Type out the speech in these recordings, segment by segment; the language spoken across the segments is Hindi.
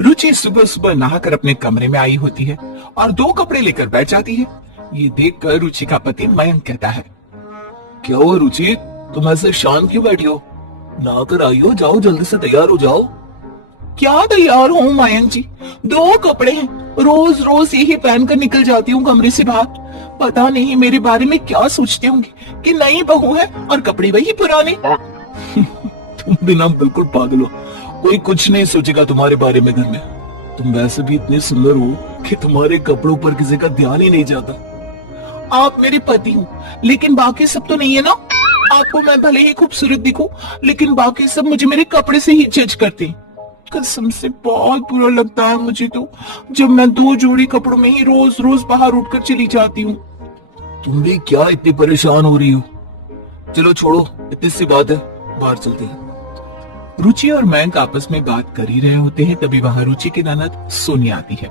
रुचि सुबह सुबह नहाकर अपने कमरे में आई होती है और दो कपड़े लेकर बैठ जाती है। ये देखकर रुचि का पति मयंक कहता है, क्या हुआ रुचि, तुम ऐसे शांत क्यों बैठी हो? नहाकर आई हो, जाओ जल्दी से तैयार हो जाओ। क्या तैयार हूँ मयंक जी, दो कपड़े हैं, रोज रोज यही पहनकर निकल जाती हूँ कमरे से बाहर। पता नहीं मेरे बारे में क्या सोचते होंगे कि नई बहू है और कपड़े वही पुराने। तुम भी ना बिल्कुल पागल हो, कोई कुछ नहीं सोचेगा तुम्हारे बारे में घर में। तुम वैसे भी इतने सुंदर हो कि तुम्हारे कपड़ों पर किसी का ध्यान ही नहीं जाता। आप मेरे पति हो, लेकिन बाकी सब तो नहीं है ना। आपको मैं भले ही खूबसूरत दिखूं, लेकिन बाकी सब मुझे मेरे कपड़े से ही जज करते हैं। कसम से बहुत बुरा लगता है मुझे तो, जब मैं दो जोड़ी कपड़ों में ही रोज रोज बाहर उठकर चली जाती हूँ। तुम भी क्या इतनी परेशान हो रही हो? चलो छोड़ो, इतनी सी बात है, बाहर चलते हैं। रुचि और मयंक आपस में बात कर ही रहे होते हैं, तभी वहां रुचि की ननद सोनिया आती है।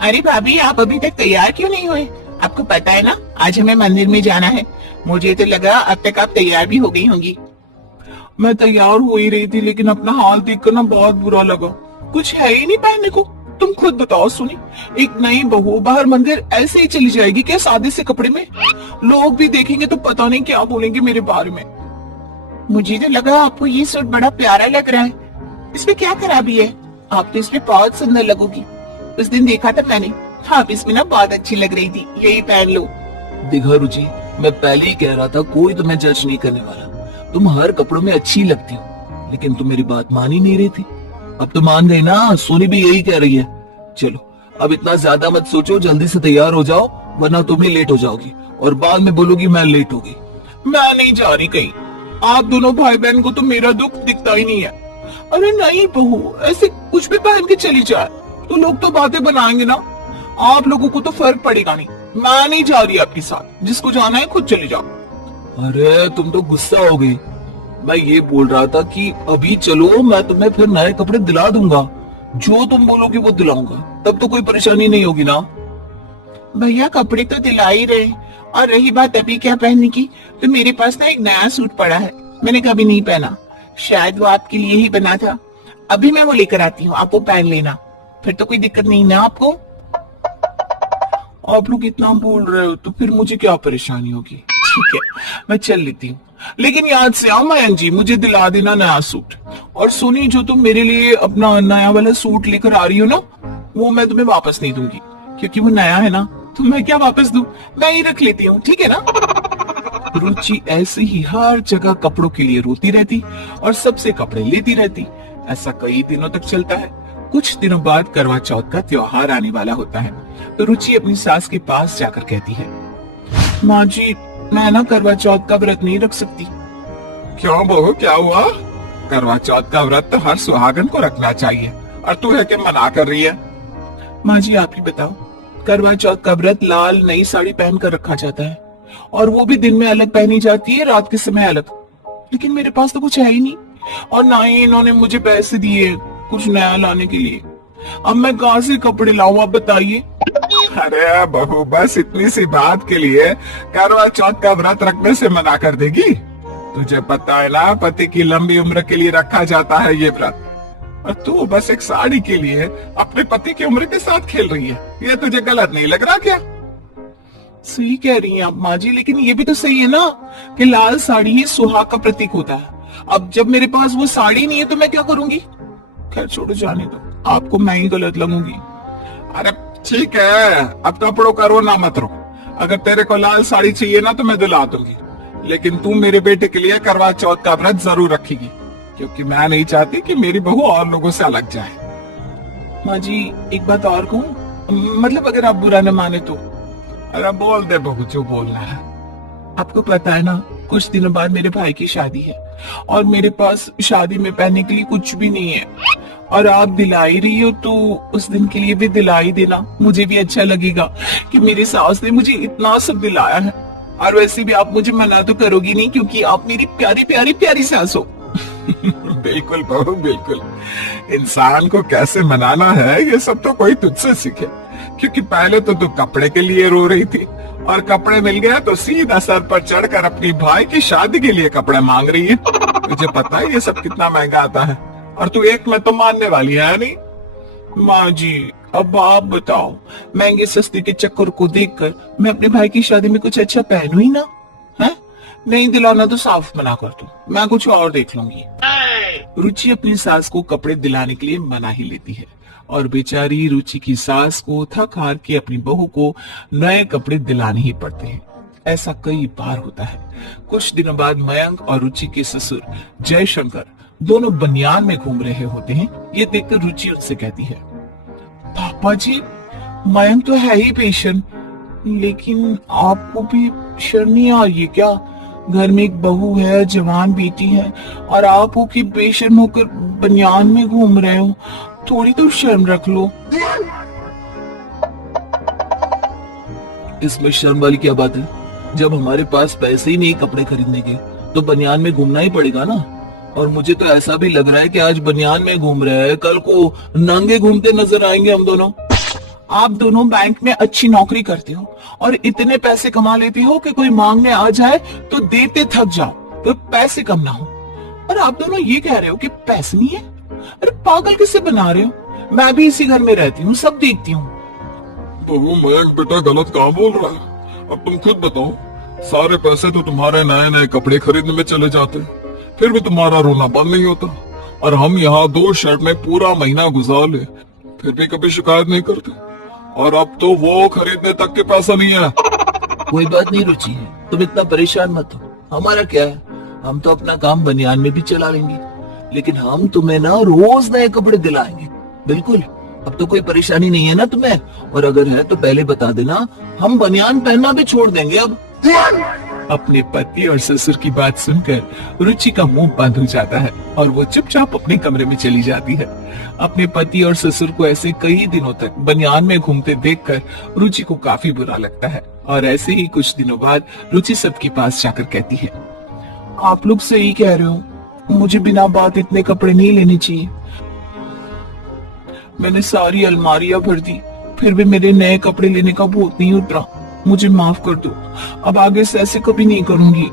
अरे भाभी, आप अभी तक तैयार क्यों नहीं हुए? आपको पता है ना, आज हमें मंदिर में जाना है। मुझे तो लगा अब तक आप तैयार भी हो गई होंगी। मैं तैयार हो ही रही थी, लेकिन अपना हाल देखकर ना बहुत बुरा लगा। कुछ है ही नहीं पहनने को। तुम खुद बताओ सुनी, एक नई बहू बाहर मंदिर ऐसे ही चली जाएगी क्या सादे से कपड़े में? लोग भी देखेंगे तो पता नहीं क्या बोलेंगे मेरे बारे में। मुझे तो लगा आपको ये सूट बड़ा प्यारा लग रहा है। इसमें क्या खराबी है? आप तो इसमें बहुत सुंदर लगोगी। उस दिन देखा था मैंने, आप इसमें ना बहुत अच्छी लग रही थी, यही पहन लो। देखा रुचि, मैं पहले ही कह रहा था कोई तुम्हें जज नहीं करने वाला। तुम हर कपड़ों में अच्छी लगती हो, लेकिन तुम मेरी बात मान ही नहीं रही थी। अब तो मान गई ना, सोनी भी यही कह रही है। चलो अब इतना ज्यादा मत सोचो, जल्दी से तैयार हो जाओ, वरना तुम ही लेट हो जाओगी और बाद में बोलोगी मैं लेट हो गई। मैं नहीं जा रही कहीं। आप दोनों भाई बहन को तो मेरा दुख दिखता ही नहीं है। अरे नहीं बहू, ऐसे कुछ भी पहन के चली जाए तो लोग तो बातें बनाएंगे ना। आप लोगों को तो फर्क पड़ेगा नहीं। मैं नहीं जा रही आपके साथ, जिसको जाना है खुद चले जाओ। अरे तुम तो गुस्सा हो गई। मैं ये बोल रहा था कि अभी चलो, मैं तुम्हें फिर नए कपड़े दिला दूंगा। जो तुम बोलोगे वो दिलाऊंगा, तब तो कोई परेशानी नहीं होगी ना। भैया कपड़े तो दिला ही रहे, और रही बात अभी क्या पहनने की, तो मेरे पास ना एक नया सूट पड़ा है, मैंने कभी नहीं पहना। शायद वो आपके लिए ही बना था। अभी मैं वो लेकर आती हूँ, आप वो पहन लेना, फिर तो कोई दिक्कत नहीं ना आपको। आप लोग इतना बोल रहे हो तो फिर मुझे क्या परेशानी होगी। ठीक है, मैं चल लेती हूँ, लेकिन याद से आओ मयंक जी, मुझे दिला देना नया सूट। और सुनी, जो तुम मेरे लिए अपना नया वाला सूट लेकर आ रही हो ना, वो मैं तुम्हें वापस नहीं दूंगी, क्योंकि वो नया है ना, तो मैं क्या वापस दूं, मैं ही रख लेती हूँ, ठीक है ना। रुचि ऐसे ही हर जगह कपड़ों के लिए रोती रहती और सबसे कपड़े लेती रहती। ऐसा कई दिनों तक चलता है। कुछ दिनों बाद करवा चौथ का त्योहार आने वाला होता है, तो रुचि अपनी सास के पास जाकर कहती है, माँ जी, मैं ना करवा चौथ का व्रत नहीं रख सकती। क्यों बहू, क्या हुआ? करवा चौथ का व्रत तो हर सुहागन को रखना चाहिए, और तू है कि मना कर रही है? माँ जी आप ही बताओ, करवा चौथ का व्रत लाल नई साड़ी पहनकर रखा जाता है, और वो भी दिन में अलग पहनी जाती है, रात के समय अलग। लेकिन मेरे पास तो कुछ है ही नहीं, और ना ही इन्होंने मुझे पैसे दिए कुछ नया लाने के लिए। अब मैं कहाँ से कपड़े लाऊं, आप बताइए। अरे बहू, बस इतनी सी बात के लिए करवा चौथ का व्रत रखने से मना कर देगी? तुझे पता है ना, पति की लंबी उम्र के लिए रखा जाता है ये व्रत, और तू बस एक साड़ी के लिए अपने पति की उम्र के साथ खेल रही है। ये तुझे गलत नहीं लग रहा क्या? सही कह रही हैं आप माँ जी, लेकिन ये भी तो सही है ना कि लाल साड़ी ही सुहाग का प्रतीक होता है। अब जब मेरे पास वो साड़ी नहीं है तो मैं क्या करूंगी? खैर छोड़ो, जाने दो, आपको मैं ही गलत लगूंगी। अरे ठीक है, अब कपड़ों का रोना मत रो। अगर तेरे को लाल साड़ी चाहिए ना तो मैं दिला दूंगी, लेकिन तू मेरे बेटे के लिए करवा चौथ का व्रत जरूर रखेगी, क्योंकि मैं नहीं चाहती कि मेरी बहू और लोगों से अलग जाए। माँ जी एक बात और कहूँ, मतलब अगर आप बुरा न माने तो। अरे बोल दे बहू, जो बोलना है। आपको पता है ना, कुछ दिनों बाद मेरे भाई की शादी है, और मेरे पास शादी में पहनने के लिए कुछ भी नहीं है, और आप दिला ही रही हो तो उस दिन के लिए भी दिला ही देना। मुझे भी अच्छा लगेगा कि मेरी सास ने मुझे इतना सब दिलाया है, और वैसे भी आप मुझे मना तो करोगी नहीं, क्योंकि आप मेरी प्यारी प्यारी प्यारी सास हो। बिल्कुल बहू बिल्कुल, इंसान को कैसे मनाना है ये सब तो कोई तुझसे सीखे, क्योंकि पहले तो तू कपड़े के लिए रो रही थी, और कपड़े मिल गए तो सीधा सर पर चढ़कर अपनी भाई की शादी के लिए कपड़े मांग रही है। तुझे पता है ये सब कितना महंगा आता है, और तू एक में तो मानने वाली है नहीं। माँ जी, अब आप बताओ, महंगे सस्ते के चक्कर को देखकर मैं अपने भाई की शादी में कुछ अच्छा पहनूं ही ना? है? नहीं दिलाना तो साफ मना कर दो, मैं कुछ और देख लूंगी। रुचि अपनी सास को कपड़े दिलाने के लिए मना ही लेती है और बेचारी रुचि की सास को थक हार के अपनी बहू को नए कपड़े दिलाने ही पड़ते हैं। ऐसा कई बार होता है। कुछ दिनों बाद मयंक और रुचि के ससुर जयशंकर दोनों बनियान में घूम रहे होते हैं। ये देखकर रुचि उनसे कहती है, पापा जी, मयंक तो है ही पेशेंट, लेकिन आपको भी शर्म नहीं आ रही है क्या? घर में एक बहू है, जवान बेटी है, और आप हो कि बेशर्म होकर बनियान में घूम रहे हो। थोड़ी तो शर्म रख लो। इसमें शर्म वाली क्या बात है? जब हमारे पास पैसे ही नहीं कपड़े खरीदने के, तो बनियान में घूमना ही पड़ेगा ना। और मुझे तो ऐसा भी लग रहा है कि आज बनियान में घूम रहे हैं, कल को नंगे घूमते नजर आएंगे हम दोनों। आप दोनों बैंक में अच्छी नौकरी करते हो और इतने पैसे कमा लेते हो कि कोई मांगने आ जाए तो देते थक जाओ, तो पैसे कम ना हो। और आप दोनों ये कह रहे हो कि पैसे नहीं है? अरे पागल किसे बना रहे हो? मैं भी इसी घर में रहती हूँ, सब देखती हूँ। बहू, मयंक बेटा गलत कहाँ बोल रहा है? अब तुम खुद बताओ, सारे पैसे तो तुम्हारे नए नए कपड़े खरीदने में चले जाते, फिर भी तुम्हारा रोना बंद नहीं होता। और हम यहाँ 2 शर्ट में पूरा महीना गुजार ले, फिर भी कभी शिकायत नहीं करते। और अब तो वो खरीदने तक के पैसा नहीं है। कोई बात नहीं रुचि, तुम इतना परेशान मत हो। हमारा क्या है, हम तो अपना काम बनियान में भी चला लेंगे, लेकिन हम तुम्हें ना रोज नए कपड़े दिलाएंगे। बिल्कुल, अब तो कोई परेशानी नहीं है ना तुम्हें? और अगर है तो पहले बता देना, हम बनियान पहनना भी छोड़ देंगे अब। अपने पति और ससुर की बात सुनकर रुचि का मुंह बंद हो जाता है और वो चुपचाप अपने कमरे में चली जाती है। अपने पति और ससुर को ऐसे कई दिनों तक बनियान में घूमते देखकर रुचि को काफी बुरा लगता है। और ऐसे ही कुछ दिनों बाद रुचि सबके पास जाकर कहती है, आप लोग सही कह रहे हो, मुझे बिना बात इतने कपड़े नहीं लेने चाहिए। मैंने सारी अलमारियां भर दी, फिर भी मेरे नए कपड़े लेने का भूत नहीं उतरा। मुझे माफ कर दो, अब आगे से ऐसे कभी नहीं करूंगी।